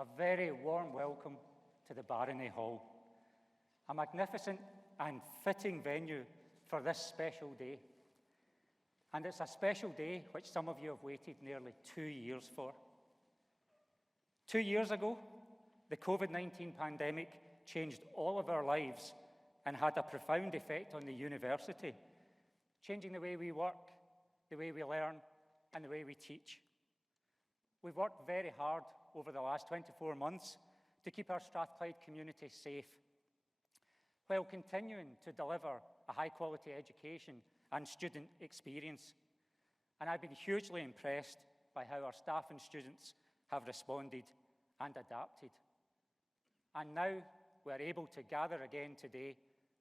A very warm welcome to the Barony Hall, a magnificent and fitting venue for this special day. And it's a special day which some of you have waited nearly 2 years for. 2 years ago, the COVID-19 pandemic changed all of our lives and had a profound effect on the university, changing the way we work, the way we learn, and the way we teach. We've worked very hard over the last 24 months to keep our Strathclyde community safe, while continuing to deliver a high-quality education and student experience. And I've been hugely impressed by how our staff and students have responded and adapted. And now we're able to gather again today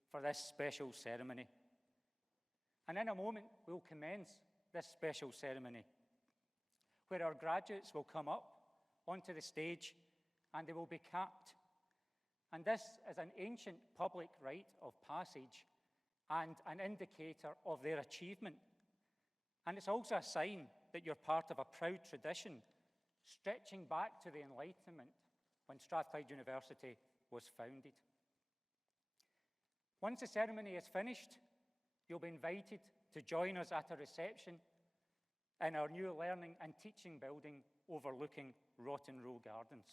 for this special ceremony. And in a moment, we'll commence this special ceremony, where our graduates will come up onto the stage and they will be capped. And this is an ancient public rite of passage and an indicator of their achievement. And it's also a sign that you're part of a proud tradition stretching back to the Enlightenment when Strathclyde University was founded. Once the ceremony is finished, you'll be invited to join us at a reception in our new learning and teaching building overlooking Rotten Row Gardens.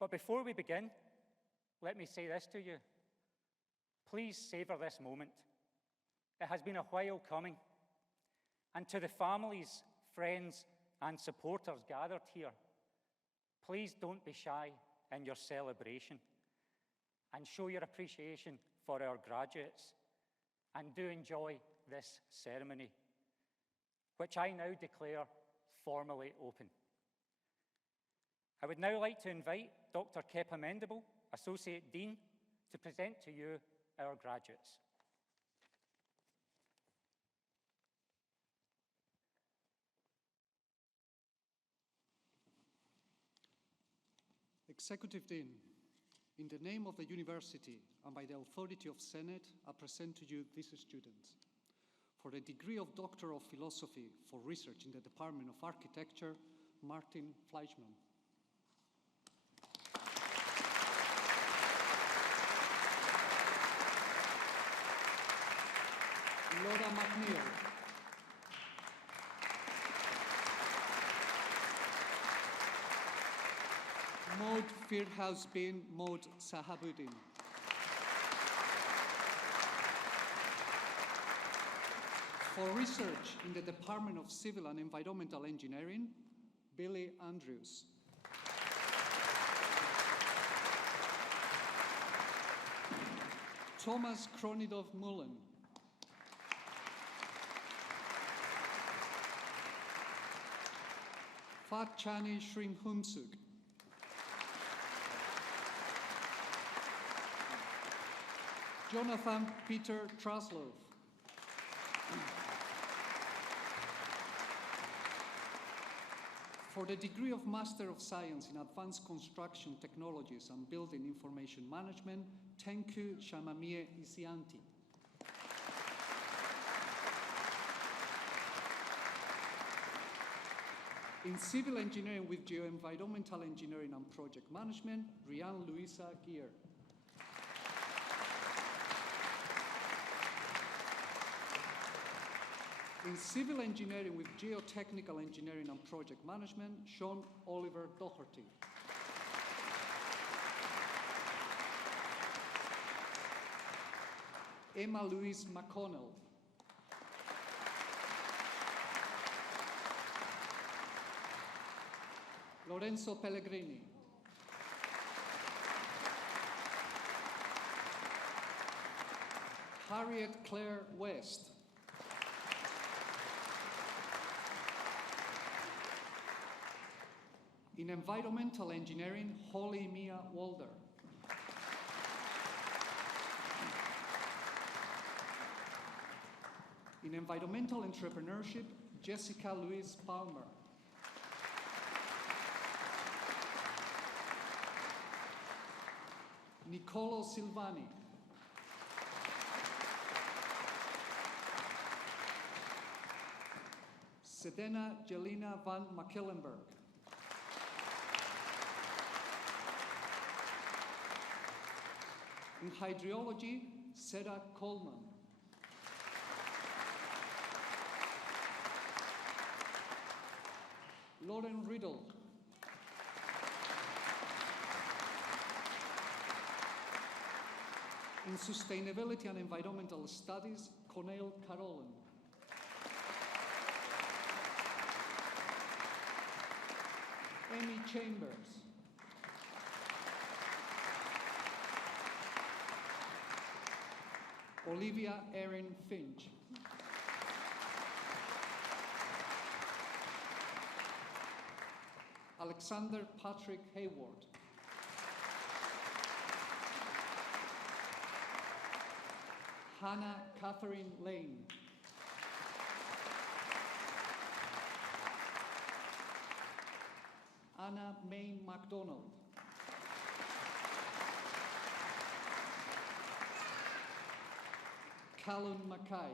But before we begin, let me say this to you. Please savour this moment. It has been a while coming. And to the families, friends, and supporters gathered here, please don't be shy in your celebration and show your appreciation for our graduates, and do enjoy this ceremony, which I now declare formally open. I would now like to invite Dr. Kepa Mendable, Associate Dean, to present to you our graduates. Executive Dean, in the name of the University and by the authority of Senate, I present to you these students. For the degree of Doctor of Philosophy for Research in the Department of Architecture, Martin Fleischmann. Laura McNeil. Maud Firhouse bin Maud Sahabuddin. For research in the Department of Civil and Environmental Engineering, Billy Andrews. Thomas Kronidov Mullen. Fatchani Shrimhumsuk. Jonathan Peter Traslov. For the degree of Master of Science in Advanced Construction Technologies and Building Information Management, Tenku Shamamie Isianti. In Civil Engineering with Geoenvironmental Engineering and Project Management, Rianne Luisa Gier. In Civil Engineering with Geotechnical Engineering and Project Management, Sean Oliver Doherty. Emma Louise McConnell. Lorenzo Pellegrini. Harriet Claire West. In Environmental Engineering, Holly Mia Walder. In Environmental Entrepreneurship, Jessica Louise Palmer. Nicolo Silvani. Sedena Jelena van Makkelenberg. In hydrology, Sarah Coleman. Lauren Riddle. In Sustainability and Environmental Studies, Cornell Carolan. Amy Chambers. Olivia Erin Finch. Alexander Patrick Hayward. Hannah Catherine Lane. Anna Main MacDonald. Callum Mackay.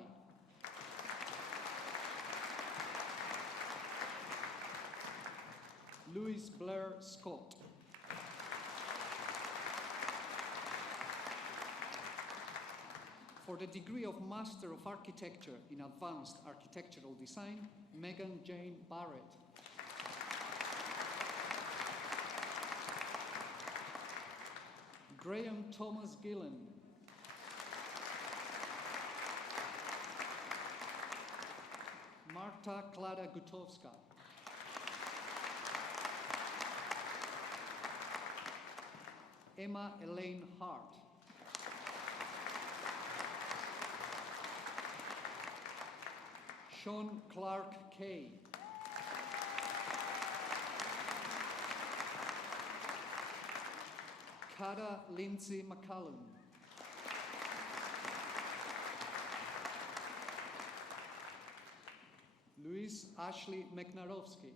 Louis Blair Scott. For the degree of Master of Architecture in Advanced Architectural Design, Megan Jane Barrett. Graham Thomas Gillen. Marta Klara Gutowska. Emma Elaine Hart. Sean Clark Kay. Cara Lindsay McCallum. Louise Ashley Meknarowski.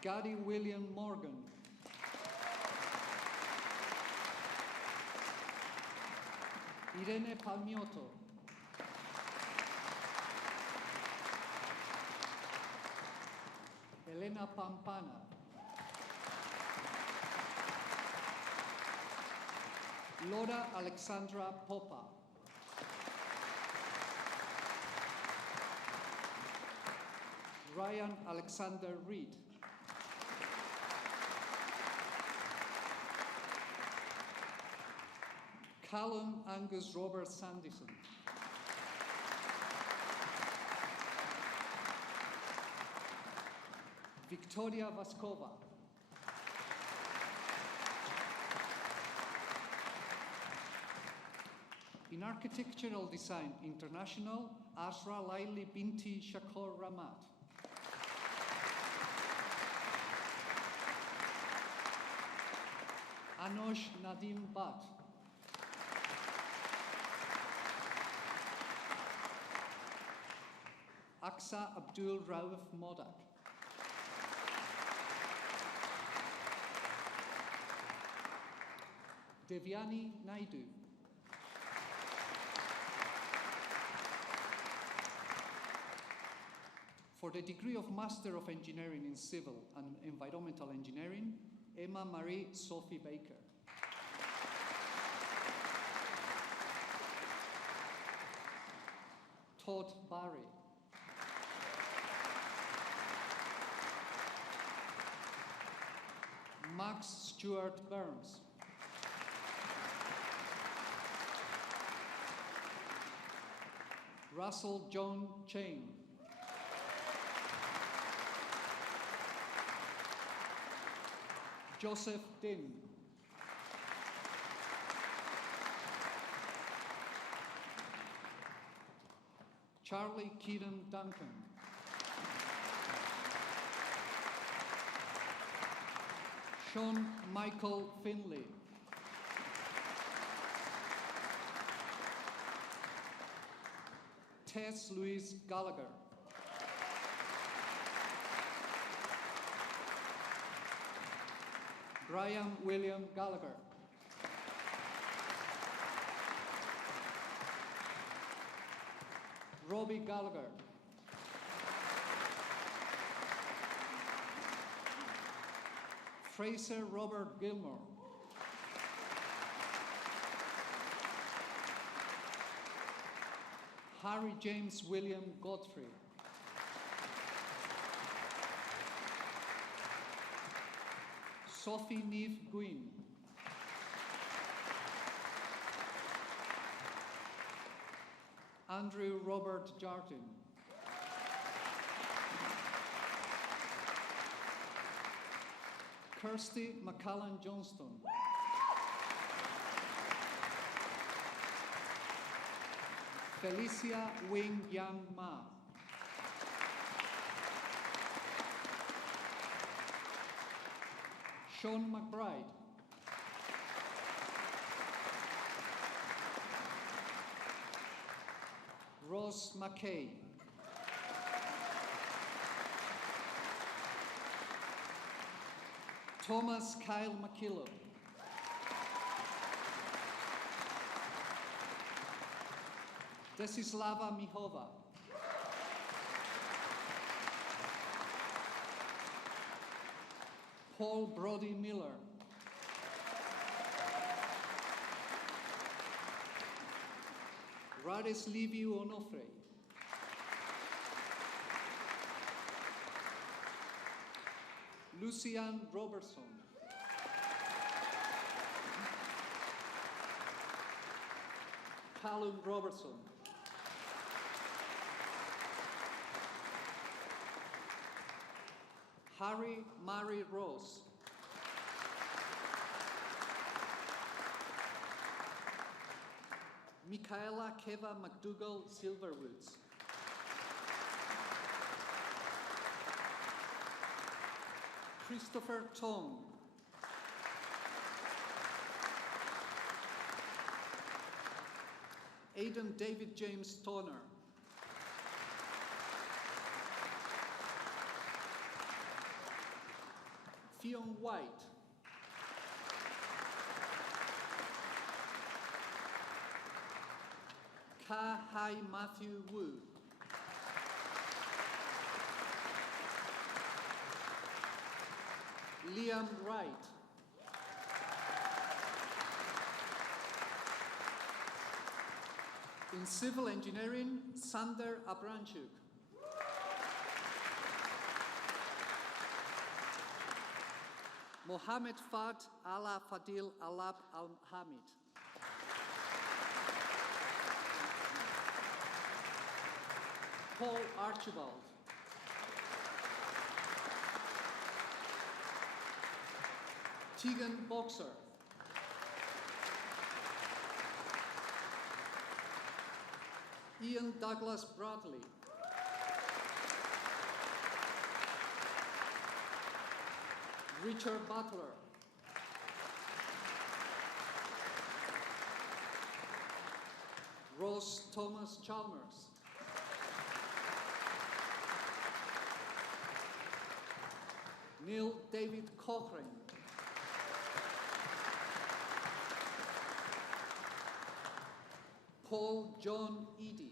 Gary William Morgan. Irene Palmiotto. Elena Pampana. Laura Alexandra Popa. Ryan Alexander Reed. Callum Angus Robert Sandison. Victoria Vaskova. In Architectural Design International, Asra Laili Binti Shakor Ramat. Anosh Nadim Bhatt. Aksa Abdul Rauf Modak. Devyani Naidu. For the degree of Master of Engineering in Civil and Environmental Engineering, Emma Marie Sophie Baker. Todd Barry. Max Stuart Burns. Russell John Chain. Joseph Din. Charlie Keaton Duncan. Sean Michael Finley. Tess Louise Gallagher. Brian William Gallagher. Robbie Gallagher. Fraser Robert Gilmore. Harry James William Godfrey. Sophie Neve Gwyn. Andrew Robert Jardin. Kirsty McCallan Johnston. Felicia Wing Yang Ma. Sean McBride. Ross McKay. Thomas Kyle McKillop. Desislava Mihova. Paul Brody Miller. Radis Liviu Onofre. Lucian Robertson. Callum Robertson. Harry Murray Ross. Michaela Keva McDougall Silverwoods. Christopher Tong. Aidan David James Toner. Fionn White. Ka Hai Matthew Wu. Liam Wright. In civil engineering, Sander Abranchuk. Mohammed Fad Ala Fadil Alab Al-Hamid. Paul Archibald. Tegan Boxer. Ian Douglas Bradley. Richard Butler. Ross Thomas Chalmers. Neil David Cochrane. Paul John Eady.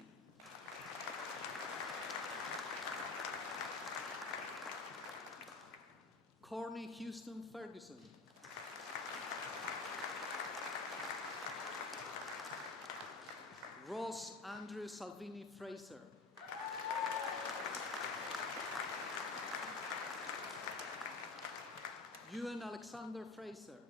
Corny Houston Ferguson. Ross Andrew Salvini Fraser. Ewan Alexander Fraser.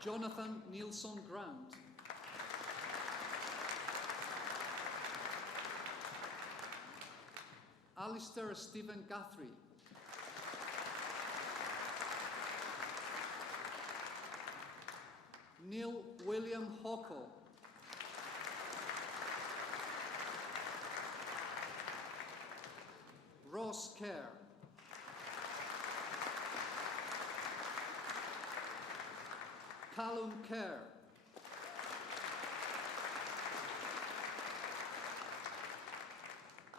Jonathan Nilsson Grant. Alistair Stephen Guthrie. Neil William Hocko. Ross Kerr. Callum Kerr.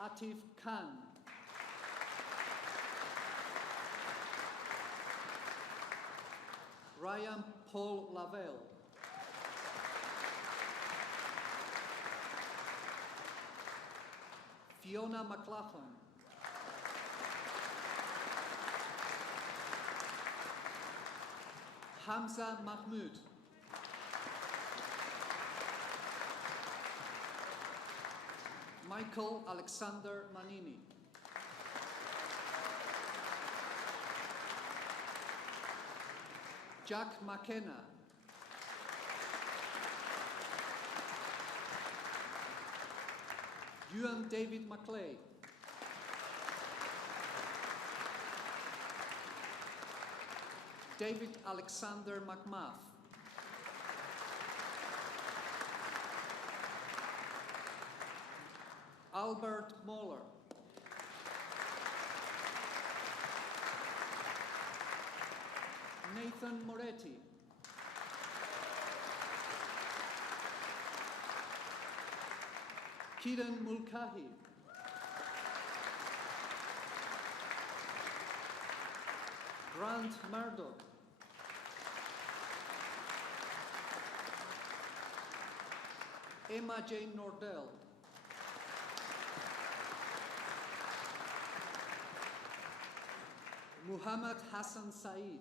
Atif Khan. Ryan Paul Lavelle. Fiona McLaughlin. Hamza Mahmoud. Michael Alexander Manini. Jack McKenna. Ewan David McClay. David Alexander McMath. Albert Moller. Nathan Moretti. Kiran Mulcahy. Grant Murdoch. Emma Jane Nordell. Muhammad Hassan Saeed.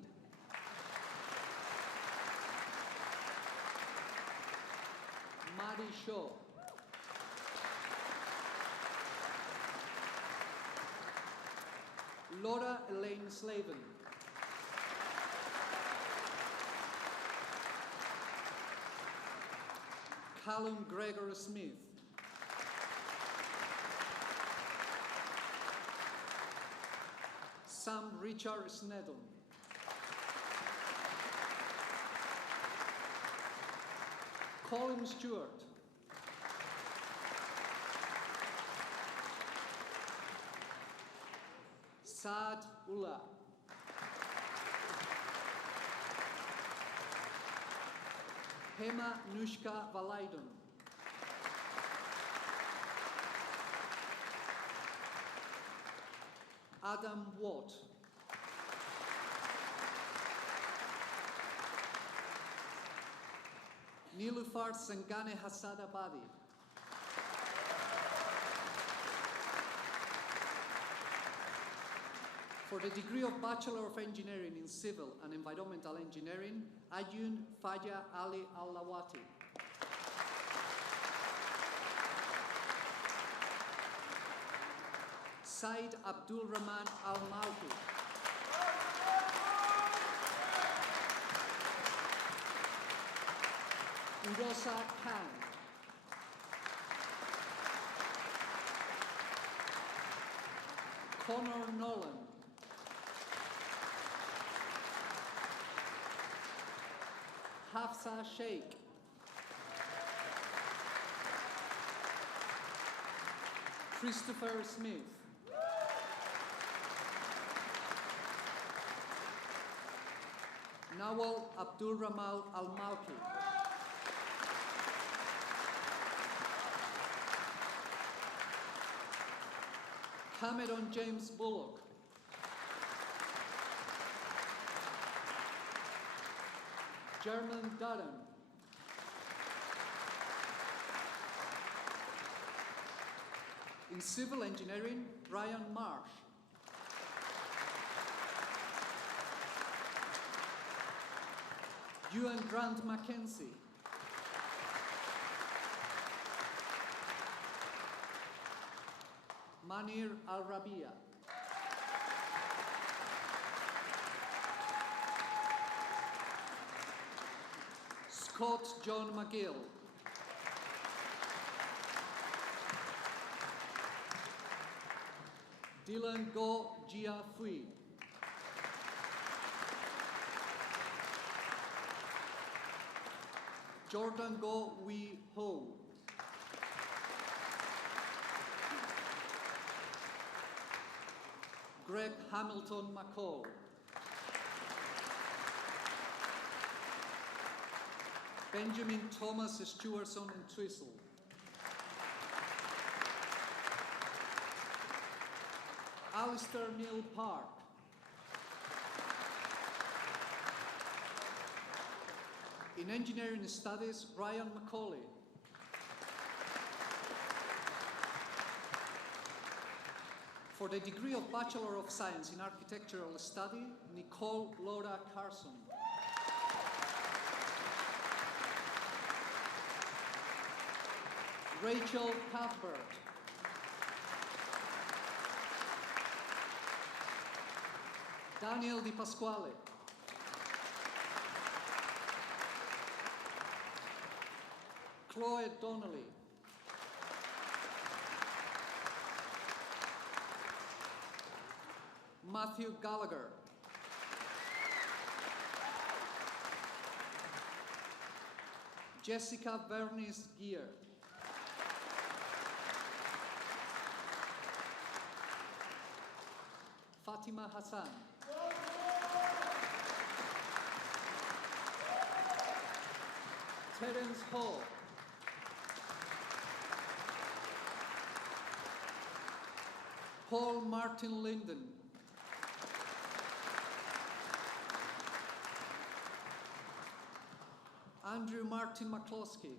Mari Shaw. Laura Elaine Slavin. Callum Gregor Smith. Sam Richard Snedden. Colin Stewart. Saad Ullah. Hema Nushka Valaydon. Adam Watt. Nilufar Sengane Hasadabadi. For the degree of Bachelor of Engineering in Civil and Environmental Engineering, Ayun Faya Ali Al-Lawati. Said Abdul Rahman Al-Mauki. Urosa Khan. Connor Nolan. Hafsa Sheikh. Christopher Smith. Nawal Abdul Ramal Al-Mauki. Cameron James Bullock. German Dutton. In Civil Engineering, Ryan Marsh. Ewan Grant Mackenzie. Manir Al-Rabia. Scott John McGill. Dylan Go Jia Fui. Jordan Go Wee Ho. Greg Hamilton McCall. Benjamin Thomas Stewartson and Twistle. Alistair Neil Park. In Engineering Studies, Ryan Macaulay. For the degree of Bachelor of Science in Architectural Study, Nicole Laura Carson. Rachel Cuthbert. Daniel Di Pasquale. Chloe Donnelly. Matthew Gallagher. Jessica Bernice Gear. Fatima Hassan. Terence Hall. Paul Martin Linden. Andrew Martin McCloskey.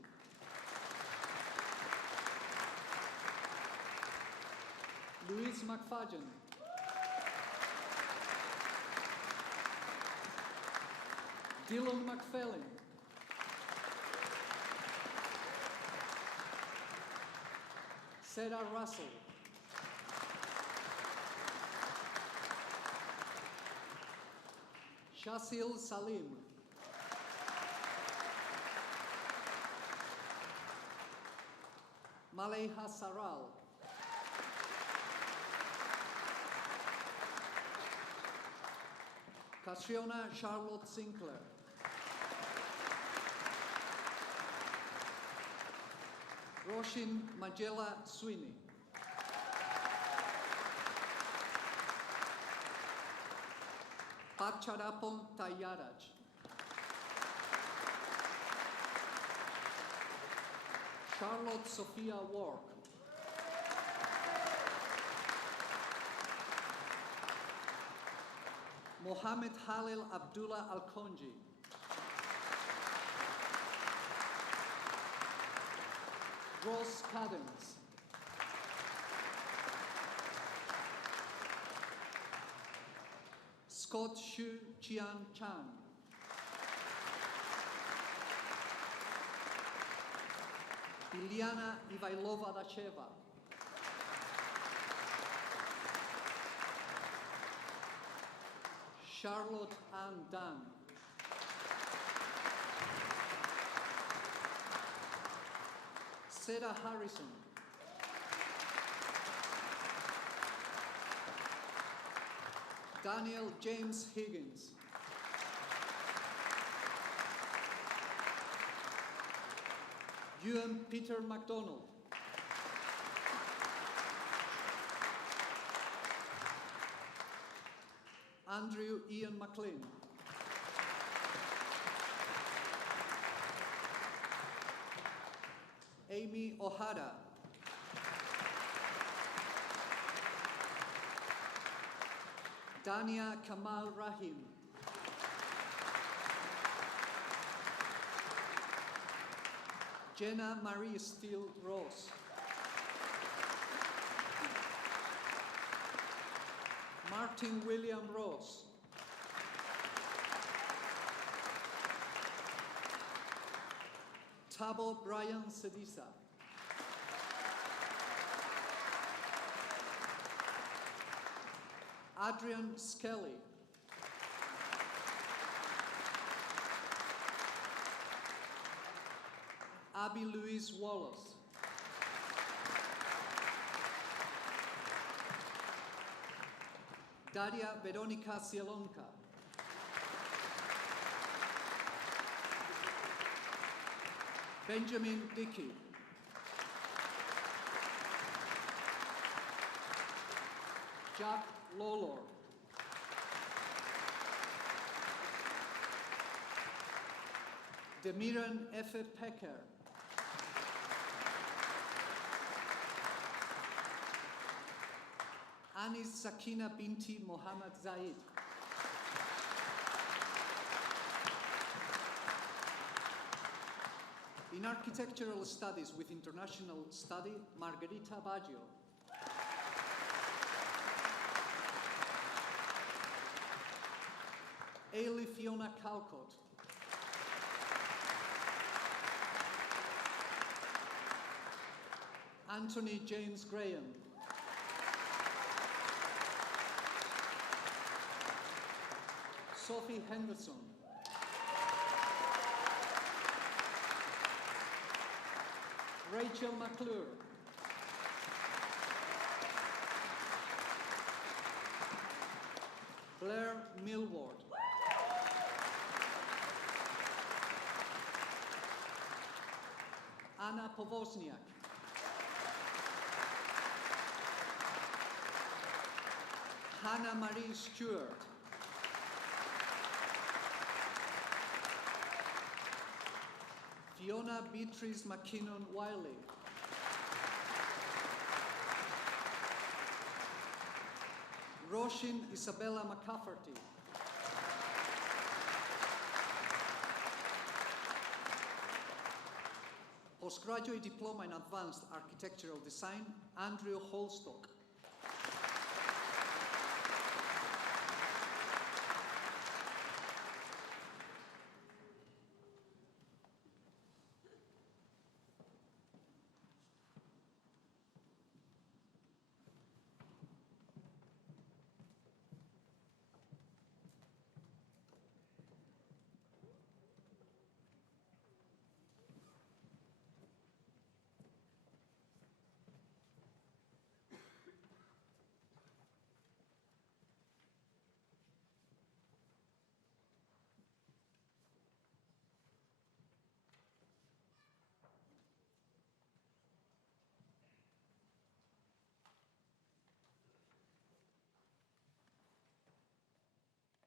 Louise McFadden. Dylan McFellin. Sarah Russell. Shasil Salim. Maleha Saral. Catriona Charlotte Sinclair. Roshin Magella Sweeney. Pacharapon Tayaraj. Charlotte Sophia Ward. Mohammed Halil Abdullah Al-Konji. Ross Cadens. Scott Shu Chian Chan. Iliana Ivailova Dacheva. Charlotte Ann Dan. Sarah Harrison. Daniel James Higgins. Ewan Peter MacDonald. Andrew Ian McLean. Amy O'Hara. Dania Kamal Rahim. Jenna Marie Steele Ross. Martin William Ross. Tabo Brian Sedisa. Adrian Skelly. Abby Louise Wallace. Daria Veronica Cielonka. Benjamin Dickey. Jack Lawlor. Demiran Efe Pecker. Anis Sakina Binti Mohammed Zaid. In Architectural Studies with International Study, Margherita Baggio. Ailey Fiona Calcott. Anthony James Graham. Sophie Henderson. Rachel McClure. Blair Millward. Anna Povozniak. Hannah Marie Stewart. Fiona Beatrice McKinnon Wiley. Roshin Isabella McCafferty. Postgraduate Diploma in Advanced Architectural Design, Andrew Holstock.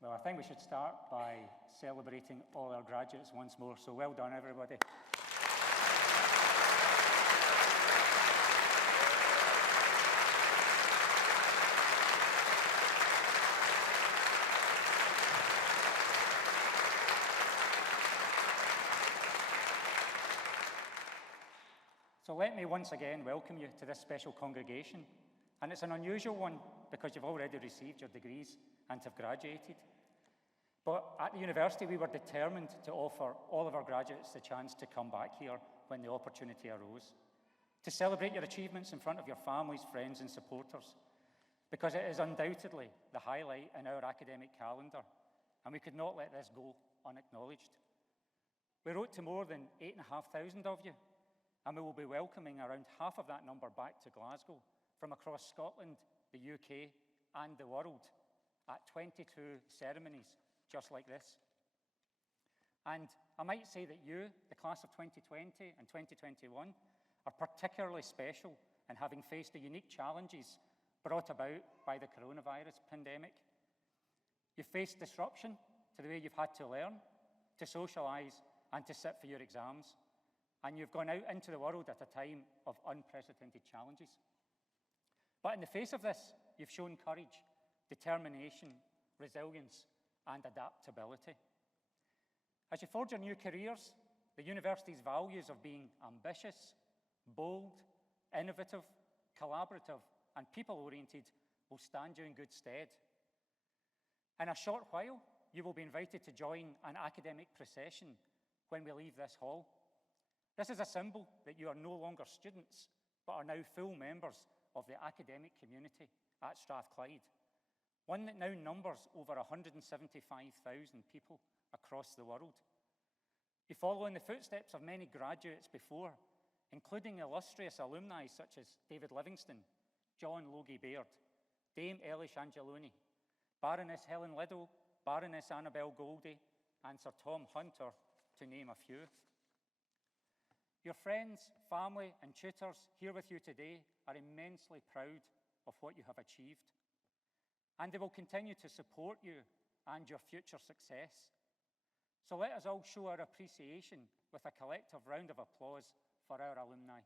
Well, I think we should start by celebrating all our graduates once more. So well done, everybody. So let me once again welcome you to this special congregation. And it's an unusual one because you've already received your degrees and have graduated. But at the university, we were determined to offer all of our graduates the chance to come back here when the opportunity arose, to celebrate your achievements in front of your families, friends, and supporters, because it is undoubtedly the highlight in our academic calendar, and we could not let this go unacknowledged. We wrote to more than 8,500 of you, and we will be welcoming around half of that number back to Glasgow from across Scotland, the UK, and the world at 22 ceremonies just like this. And I might say that you, the class of 2020 and 2021, are particularly special in having faced the unique challenges brought about by the coronavirus pandemic. You've faced disruption to the way you've had to learn, to socialise, and to sit for your exams. And you've gone out into the world at a time of unprecedented challenges. But in the face of this, you've shown courage, determination, resilience, and adaptability. As you forge your new careers, the university's values of being ambitious, bold, innovative, collaborative, and people-oriented will stand you in good stead. In a short while, you will be invited to join an academic procession when we leave this hall. This is a symbol that you are no longer students, but are now full members of the academic community at Strathclyde, one that now numbers over 175,000 people across the world. You follow in the footsteps of many graduates before, including illustrious alumni such as David Livingstone, John Logie Baird, Dame Elish Angeloni, Baroness Helen Liddell, Baroness Annabel Goldie, and Sir Tom Hunter, to name a few. Your friends, family, and tutors here with you today are immensely proud of what you have achieved, and they will continue to support you and your future success. So let us all show our appreciation with a collective round of applause for our alumni.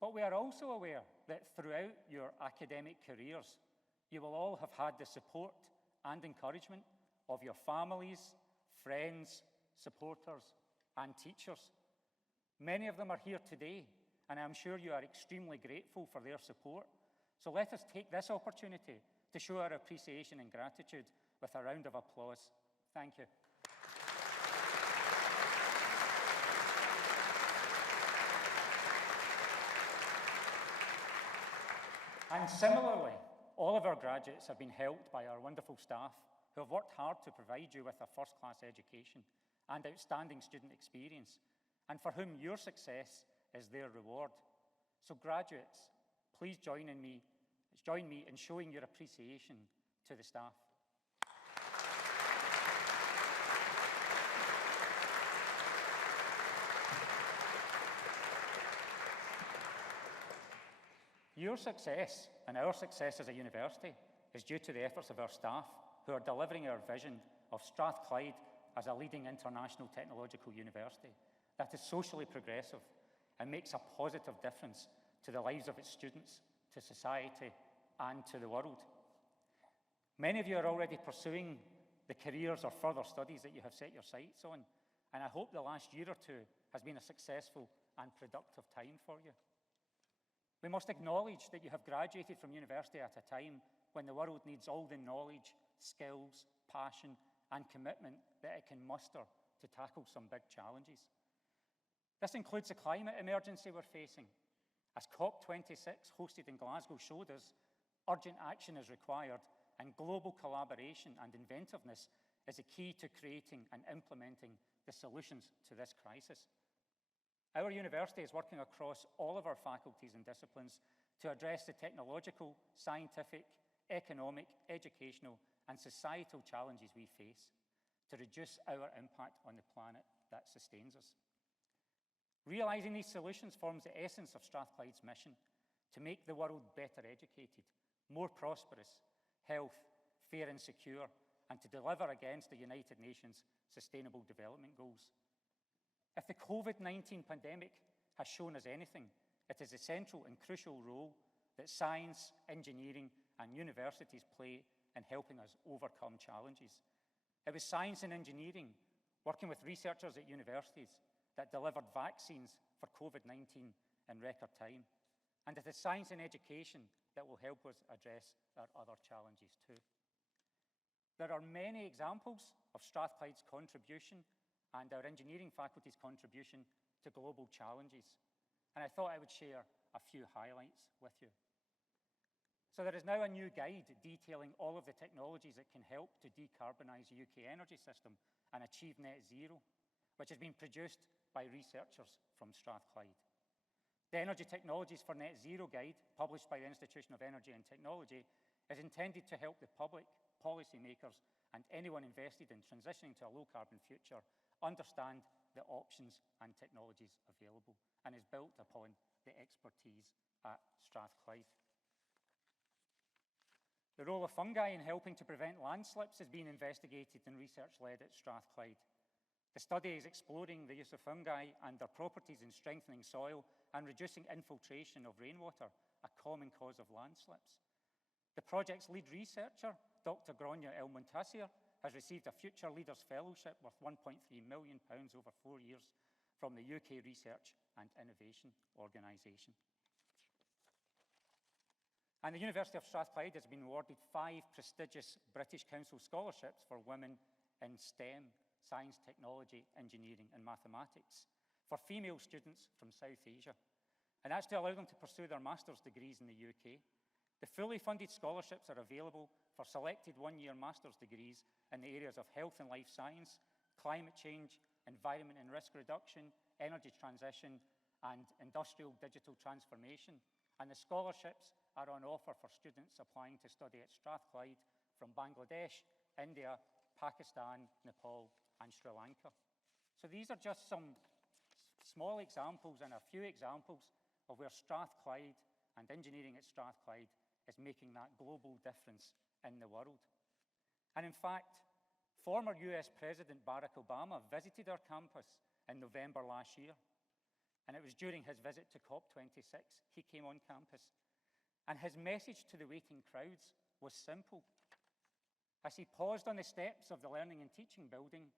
But we are also aware that throughout your academic careers, you will all have had the support and encouragement of your families, friends, supporters, and teachers. Many of them are here today, and I'm sure you are extremely grateful for their support, So let us take this opportunity to show our appreciation and gratitude with a round of applause. Thank you. And similarly, all of our graduates have been helped by our wonderful staff who have worked hard to provide you with a first-class education and outstanding student experience, and for whom your success is their reward. So graduates, please join me in showing your appreciation to the staff. Your success and our success as a university is due to the efforts of our staff who are delivering our vision of Strathclyde as a leading international technological university that is socially progressive and makes a positive difference to the lives of its students, to society, and to the world. Many of you are already pursuing the careers or further studies that you have set your sights on, and I hope the last year or two has been a successful and productive time for you. We must acknowledge that you have graduated from university at a time when the world needs all the knowledge, skills, passion, and commitment that it can muster to tackle some big challenges. This includes the climate emergency we're facing. As COP26 hosted in Glasgow showed us, urgent action is required, and global collaboration and inventiveness is a key to creating and implementing the solutions to this crisis. Our university is working across all of our faculties and disciplines to address the technological, scientific, economic, educational, and societal challenges we face to reduce our impact on the planet that sustains us. Realising these solutions forms the essence of Strathclyde's mission to make the world better educated, more prosperous, health, fair and secure, and to deliver against the United Nations Sustainable Development Goals. If the COVID-19 pandemic has shown us anything, it is the central and crucial role that science, engineering, and universities play in helping us overcome challenges. It was science and engineering, working with researchers at universities, that delivered vaccines for COVID-19 in record time. And it is science and education that will help us address our other challenges too. There are many examples of Strathclyde's contribution and our engineering faculty's contribution to global challenges. And I thought I would share a few highlights with you. So there is now a new guide detailing all of the technologies that can help to decarbonise the UK energy system and achieve net zero, which has been produced by researchers from Strathclyde. The Energy Technologies for Net Zero Guide, published by the Institution of Energy and Technology, is intended to help the public, policymakers, and anyone invested in transitioning to a low-carbon future understand the options and technologies available, and is built upon the expertise at Strathclyde. The role of fungi in helping to prevent landslips is being investigated and research led at Strathclyde. The study is exploring the use of fungi and their properties in strengthening soil and reducing infiltration of rainwater, a common cause of landslips. The project's lead researcher, Dr. Gráinne El-Muntasir, has received a Future Leaders Fellowship worth £1.3 million over 4 years from the UK Research and Innovation Organisation. And the University of Strathclyde has been awarded 5 prestigious British Council scholarships for women in STEM, science, technology, engineering, and mathematics, for female students from South Asia. And that's to allow them to pursue their master's degrees in the UK. The fully funded scholarships are available for selected one-year master's degrees in the areas of health and life science, climate change, environment and risk reduction, energy transition, and industrial digital transformation. And the scholarships are on offer for students applying to study at Strathclyde from Bangladesh, India, Pakistan, Nepal, and Sri Lanka. So these are just some small examples and a few examples of where Strathclyde and engineering at Strathclyde is making that global difference in the world. And in fact, former US President Barack Obama visited our campus in November last year. And it was during his visit to COP26 he came on campus. And his message to the waiting crowds was simple. As he paused on the steps of the Learning and Teaching building,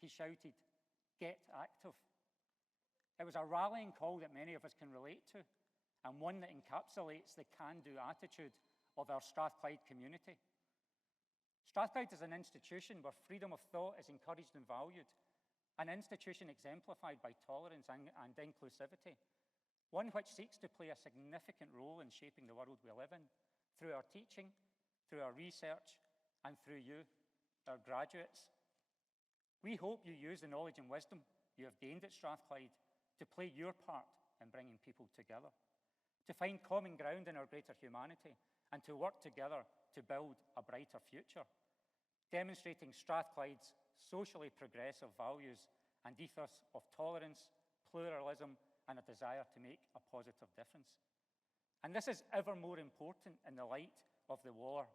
he shouted, "Get active." It was a rallying call that many of us can relate to, and one that encapsulates the can-do attitude of our Strathclyde community. Strathclyde is an institution where freedom of thought is encouraged and valued, an institution exemplified by tolerance and inclusivity, one which seeks to play a significant role in shaping the world we live in through our teaching, through our research, and through you, our graduates. We hope you use the knowledge and wisdom you have gained at Strathclyde to play your part in bringing people together, to find common ground in our greater humanity, and to work together to build a brighter future, demonstrating Strathclyde's socially progressive values and ethos of tolerance, pluralism, and a desire to make a positive difference. And this is ever more important in the light of the war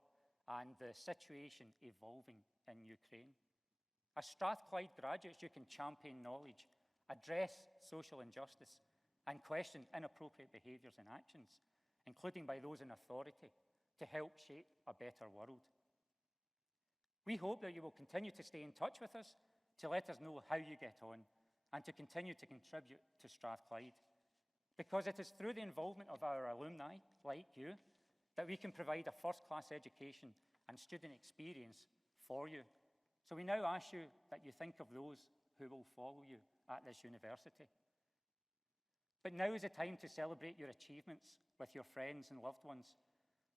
and the situation evolving in Ukraine. As Strathclyde graduates, you can champion knowledge, address social injustice, and question inappropriate behaviours and actions, including by those in authority, to help shape a better world. We hope that you will continue to stay in touch with us, to let us know how you get on, and to continue to contribute to Strathclyde. Because it is through the involvement of our alumni, like you, that we can provide a first-class education and student experience for you. So we now ask you that you think of those who will follow you at this university. But now is the time to celebrate your achievements with your friends and loved ones.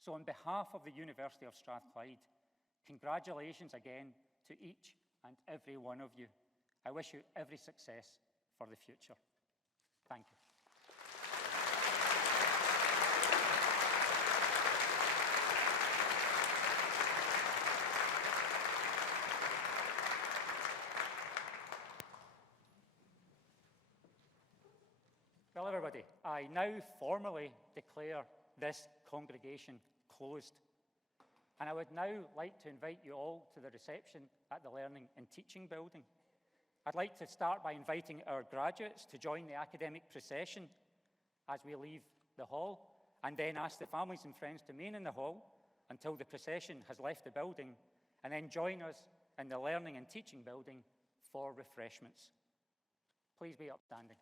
So on behalf of the University of Strathclyde, congratulations again to each and every one of you. I wish you every success for the future. Thank you. Well, everybody, I now formally declare this congregation closed. And I would now like to invite you all to the reception at the Learning and Teaching Building. I'd like to start by inviting our graduates to join the academic procession as we leave the hall, and then ask the families and friends to remain in the hall until the procession has left the building, and then join us in the Learning and Teaching Building for refreshments. Please be upstanding.